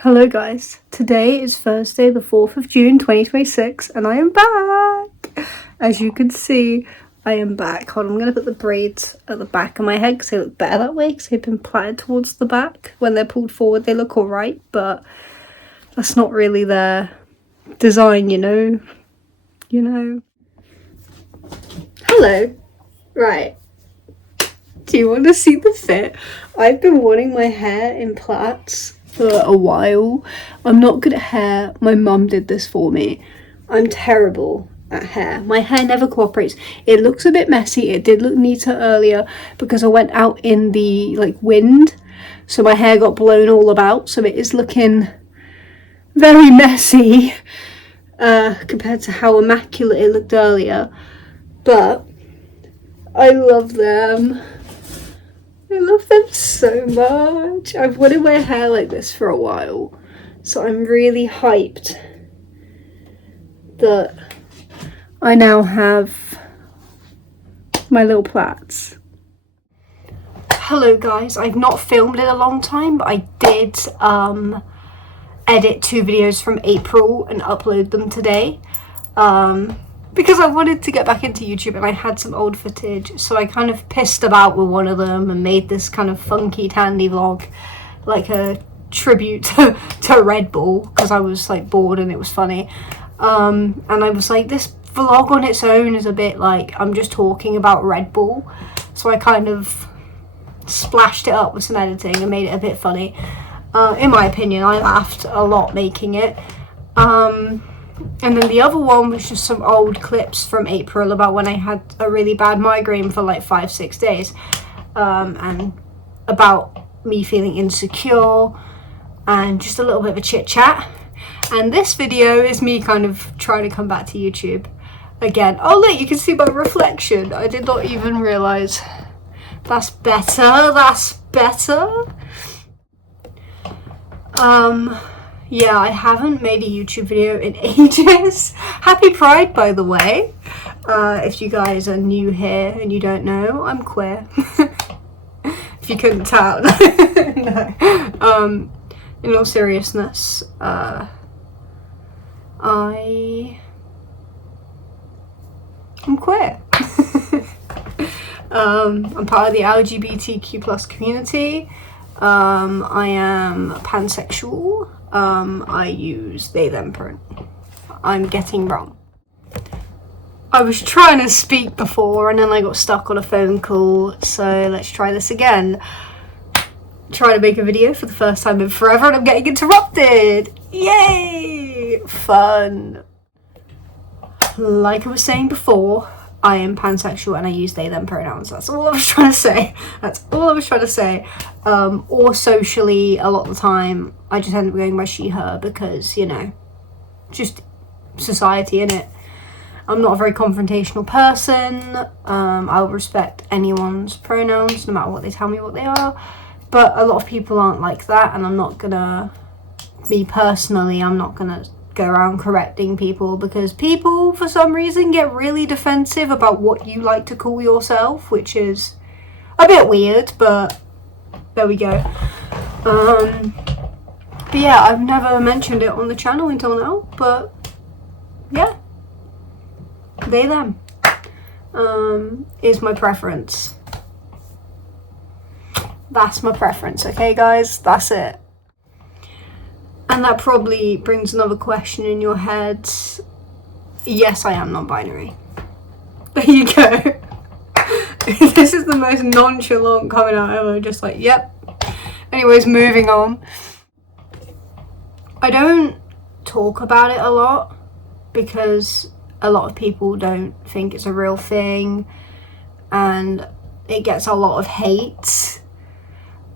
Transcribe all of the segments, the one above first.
Hello guys, today is Thursday the 4th of June 2026 and I am back! As you can see, I am back. Hold on, I'm going to put the braids at the back of my head because they look better that way because they've been plaited towards the back. When they're pulled forward they look alright, but that's not really their design, you know? Hello! Right. Do you want to see the fit? I've been wanting my hair in plaits for a while. I'm not good at hair. My mum did this for me. I'm terrible at hair. My hair never cooperates. It looks a bit messy. It did look neater earlier because I went out in the wind, so my hair got blown all about, so it is looking very messy compared to how immaculate it looked earlier. But I love them. I love them so much. I've wanted my hair like this for a while, so I'm really hyped that I now have my little plaits. Hello guys, I've not filmed in a long time, but I did edit 2 videos from April and upload them today. Because I wanted to get back into YouTube and I had some old footage, so I kind of pissed about with one of them and made this kind of funky tandy vlog, like a tribute to Red Bull, because I was bored and it was funny. And I was like, this vlog on its own is a bit like I'm just talking about Red Bull, so I kind of splashed it up with some editing and made it a bit funny. In my opinion, I laughed a lot making it. And then the other one was just some old clips from April about when I had a really bad migraine for 5-6 days, and about me feeling insecure and just a little bit of a chit chat. And this video is me kind of trying to come back to YouTube again. Oh look, you can see my reflection. I did not even realise. That's better. Yeah, I haven't made a YouTube video in ages. Happy Pride, by the way. If you guys are new here and you don't know, I'm queer. If you couldn't tell. No. In all seriousness, I'm queer. I'm part of the LGBTQ+ community. I am pansexual. I use they them pronoun. I'm getting wrong. I was trying to speak before and then I got stuck on a phone call, so let's try this again. Trying to make a video for the first time in forever and I'm getting interrupted. Yay! Fun. Like I was saying before, I am pansexual and I use they them pronouns. That's all I was trying to say. Or socially, a lot of the time I just end up going by she her because, you know, just society, innit? I'm not a very confrontational person. I'll respect anyone's pronouns no matter what they tell me what they are, but a lot of people aren't like that, and I'm not gonna go around correcting people because people for some reason get really defensive about what you like to call yourself, which is a bit weird, but there we go. But yeah, I've never mentioned it on the channel until now, but yeah, they them is my preference. That's my preference, okay guys, that's it. And that probably brings another question in your head. Yes, I am non-binary. There you go. This is the most nonchalant coming out ever. Just like, yep. Anyways, moving on. I don't talk about it a lot because a lot of people don't think it's a real thing. And it gets a lot of hate.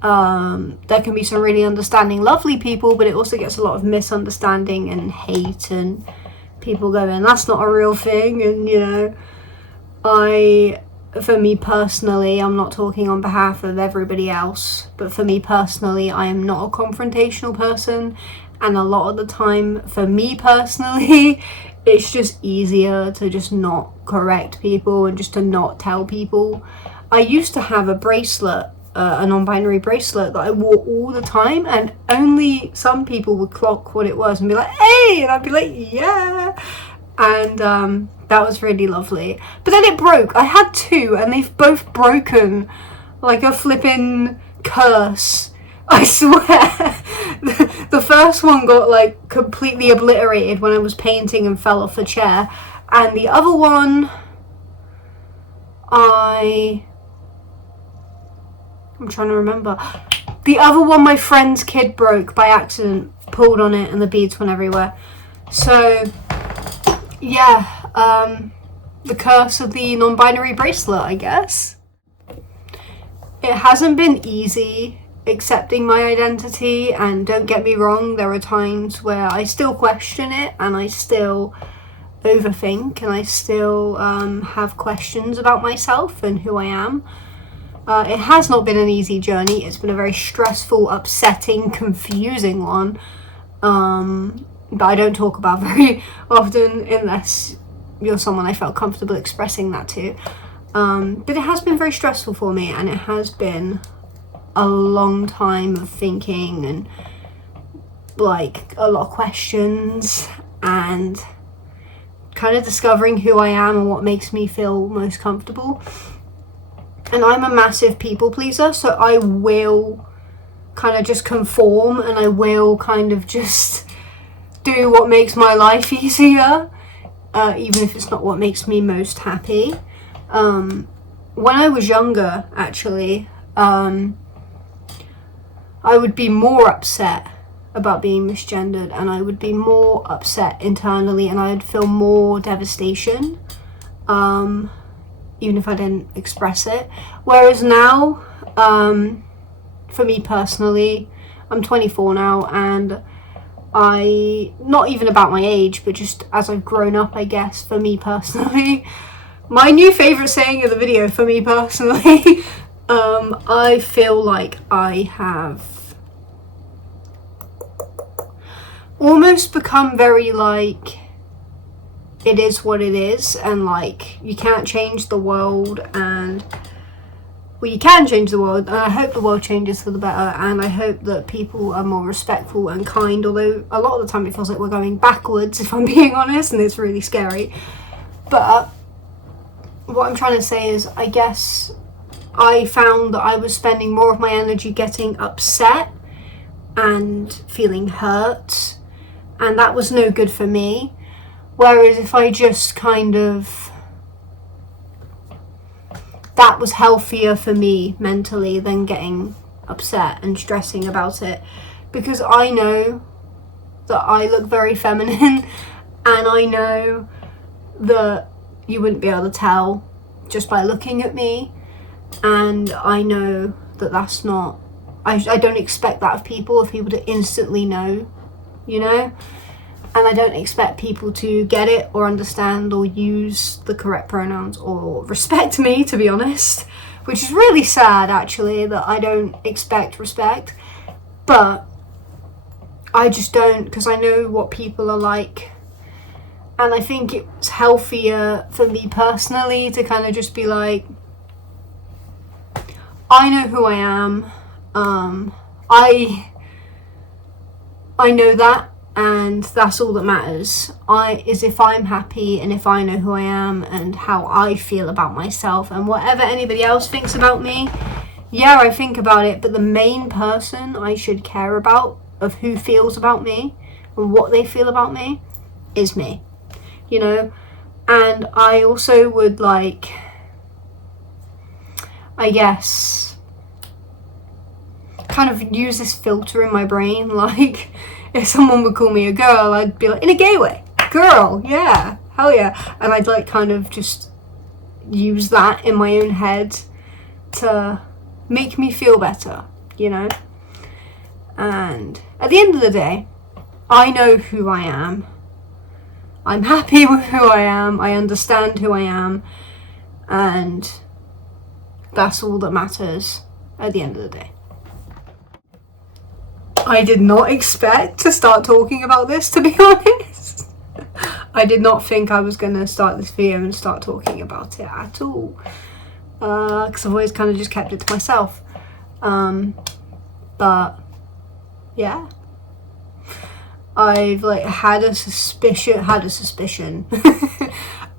There can be some really understanding, lovely people, but it also gets a lot of misunderstanding and hate and people going, that's not a real thing. And, you know, for me personally, I'm not talking on behalf of everybody else, but for me personally, I am not a confrontational person. And a lot of the time, for me personally, it's just easier to just not correct people and just to not tell people. I used to have a bracelet a non-binary bracelet that I wore all the time, and only some people would clock what it was and be like, hey, and I'd be like, yeah. And that was really lovely. But then it broke. I had two, and they've both broken like a flipping curse. I swear. The first one got like completely obliterated when I was painting and fell off a chair, and the other one I'm trying to remember. The other one my friend's kid broke by accident, pulled on it, and the beads went everywhere. So, yeah, the curse of the non-binary bracelet, I guess. It hasn't been easy accepting my identity, and don't get me wrong, there are times where I still question it, and I still overthink, and I still have questions about myself and who I am. It has not been an easy journey. It's been a very stressful, upsetting, confusing one, that I don't talk about very often unless you're someone I felt comfortable expressing that to. But it has been very stressful for me, and it has been a long time of thinking and like a lot of questions and kind of discovering who I am and what makes me feel most comfortable. And I'm a massive people pleaser, so I will kind of just conform, and I will kind of just do what makes my life easier, even if it's not what makes me most happy. When I was younger, actually, I would be more upset about being misgendered, and I would be more upset internally, and I would feel more devastation, even if I didn't express it. Whereas now, for me personally, I'm 24 now, and not even about my age, but just as I've grown up, I guess, for me personally, my new favourite saying of the video, for me personally, I feel like I have almost become very like, it is what it is, and like you can't change the world, and well, you can change the world, and I hope the world changes for the better, and I hope that people are more respectful and kind, although a lot of the time it feels like we're going backwards, if I'm being honest, and it's really scary. But what I'm trying to say is, I guess I found that I was spending more of my energy getting upset and feeling hurt, and that was no good for me. Whereas if I just kind of, that was healthier for me mentally than getting upset and stressing about it, because I know that I look very feminine, and I know that you wouldn't be able to tell just by looking at me, and I know that that's not, I don't expect that of people to instantly know, you know. And I don't expect people to get it or understand or use the correct pronouns or respect me, to be honest. Which is really sad, actually, that I don't expect respect. But I just don't, because I know what people are like. And I think it's healthier for me personally to kind of just be like, I know who I am. I know that. And that's all that matters. Is if I'm happy, and if I know who I am and how I feel about myself, and whatever anybody else thinks about me, yeah, I think about it, but the main person I should care about of who feels about me and what they feel about me is me, you know. And I also would like, I guess, kind of use this filter in my brain, like, if someone would call me a girl, I'd be like, in a gay way, girl, yeah, hell yeah. And I'd like kind of just use that in my own head to make me feel better, you know. And at the end of the day, I know who I am. I'm happy with who I am. I understand who I am. And that's all that matters at the end of the day. I did not expect to start talking about this, to be honest. I did not think I was going to start this video and start talking about it at all. Because I've always kind of just kept it to myself. But yeah, I've like had a suspicion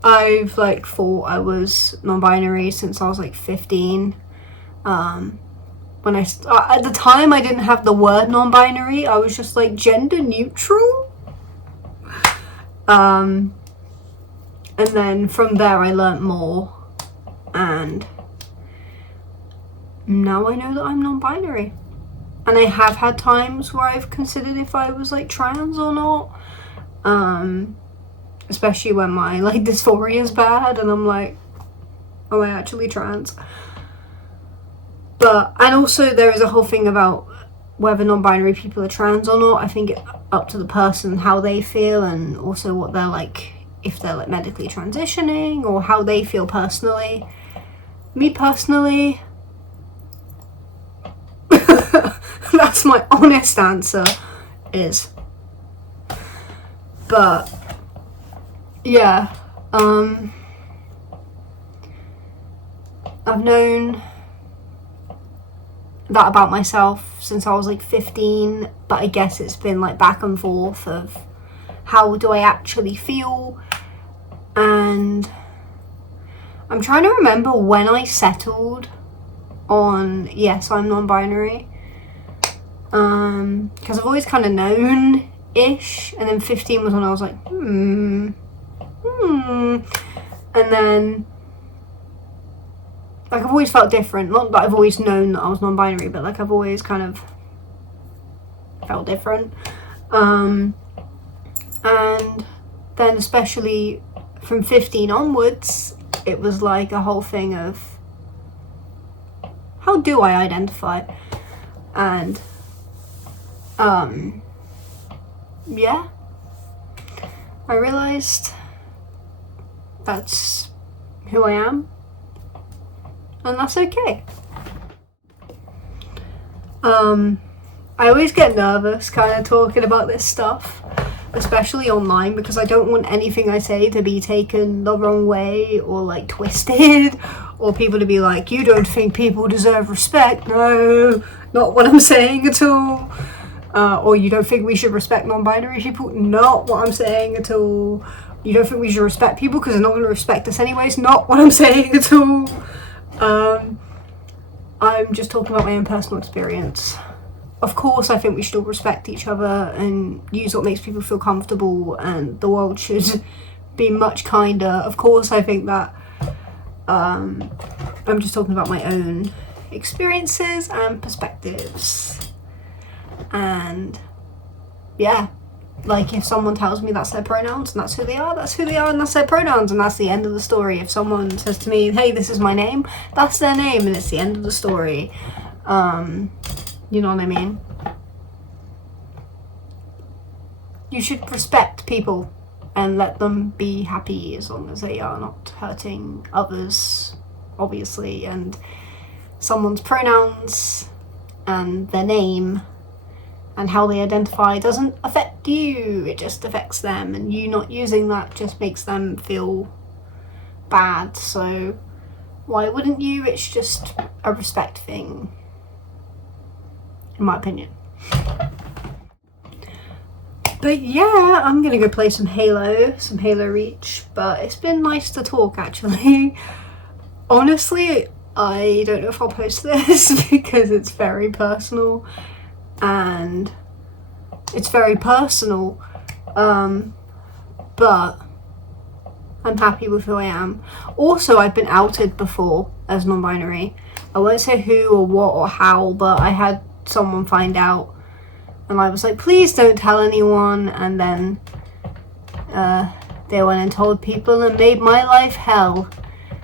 I've like thought I was non-binary since I was like 15. When at the time I didn't have the word non-binary, I was just like gender neutral. And then from there I learnt more, and now I know that I'm non-binary. And I have had times where I've considered if I was like trans or not, especially when my like dysphoria is bad and I'm like, am I actually trans? But, and also there is a whole thing about whether non-binary people are trans or not. I think it's up to the person how they feel, and also what they're like, if they're like medically transitioning or how they feel personally. Me personally, that's my honest answer is. But yeah, I've known that about myself since I was like 15, but I guess it's been like back and forth of how do I actually feel, and I'm trying to remember when I settled on yes, I'm non-binary, because I've always kind of known ish, and then 15 was when I was like and then like I've always felt different. Not that I've always known that I was non-binary, but like I've always kind of felt different. And then especially from 15 onwards, it was like a whole thing of how do I identify? And yeah, I realised that's who I am. And that's okay. I always get nervous kind of talking about this stuff, especially online, because I don't want anything I say to be taken the wrong way or like twisted, or people to be like, you don't think people deserve respect? No, not what I'm saying at all. Or you don't think we should respect non-binary people? Not what I'm saying at all. You don't think we should respect people because they're not going to respect us anyways? Not what I'm saying at all. I'm just talking about my own personal experience. Of course, I think we should all respect each other and use what makes people feel comfortable, and the world should be much kinder. Of course, I think that. I'm just talking about my own experiences and perspectives. And yeah, like if someone tells me that's their pronouns and that's who they are, that's who they are and that's their pronouns, and that's the end of the story. If someone says to me, hey, this is my name, that's their name and it's the end of the story. You know what I mean? You should respect people and let them be happy as long as they are not hurting others, obviously. And someone's pronouns and their name and how they identify doesn't affect you, it just affects them, and you not using that just makes them feel bad. So why wouldn't you? It's just a respect thing, in my opinion. But yeah, I'm gonna go play some Halo Reach, but it's been nice to talk actually. Honestly, I don't know if I'll post this because it's very personal, and it's very personal, but I'm happy with who I am. Also, I've been outed before as non-binary. I won't say who or what or how, but I had someone find out and I was like, please don't tell anyone, and then they went and told people and made my life hell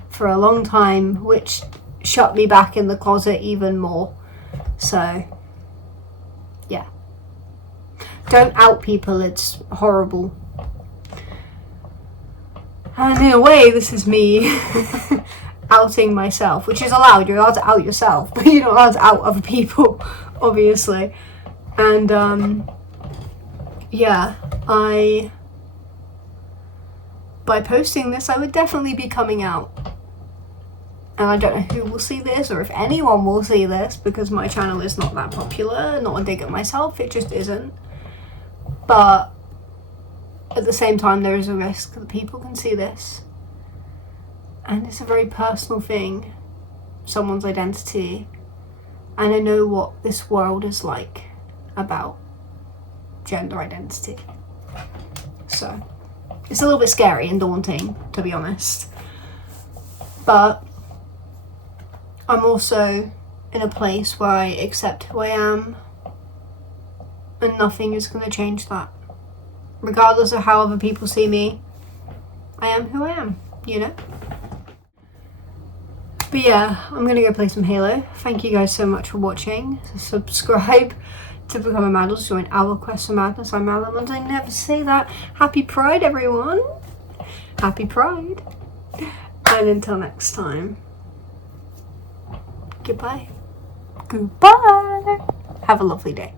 for a long time, which shut me back in the closet even more. So yeah, don't out people, it's horrible. And in a way, this is me outing myself, which is allowed. You're allowed to out yourself, but you're not allowed to out other people, obviously. And yeah, by posting this, I would definitely be coming out. and I don't know who will see this or if anyone will see this, because my channel is not that popular. Not a dig at myself, it just isn't. But at the same time, there is a risk that people can see this, and it's a very personal thing, someone's identity, and I know what this world is like about gender identity. So it's a little bit scary and daunting, to be honest, but I'm also in a place where I accept who I am, and nothing is going to change that. Regardless of how other people see me, I am who I am, you know? But yeah, I'm going to go play some Halo. Thank you guys so much for watching. So subscribe to become a Madals, join our quest for madness. I'm Madalada Munden. I never say that. Happy Pride, everyone. Happy Pride. And until next time, goodbye. Goodbye. Have a lovely day.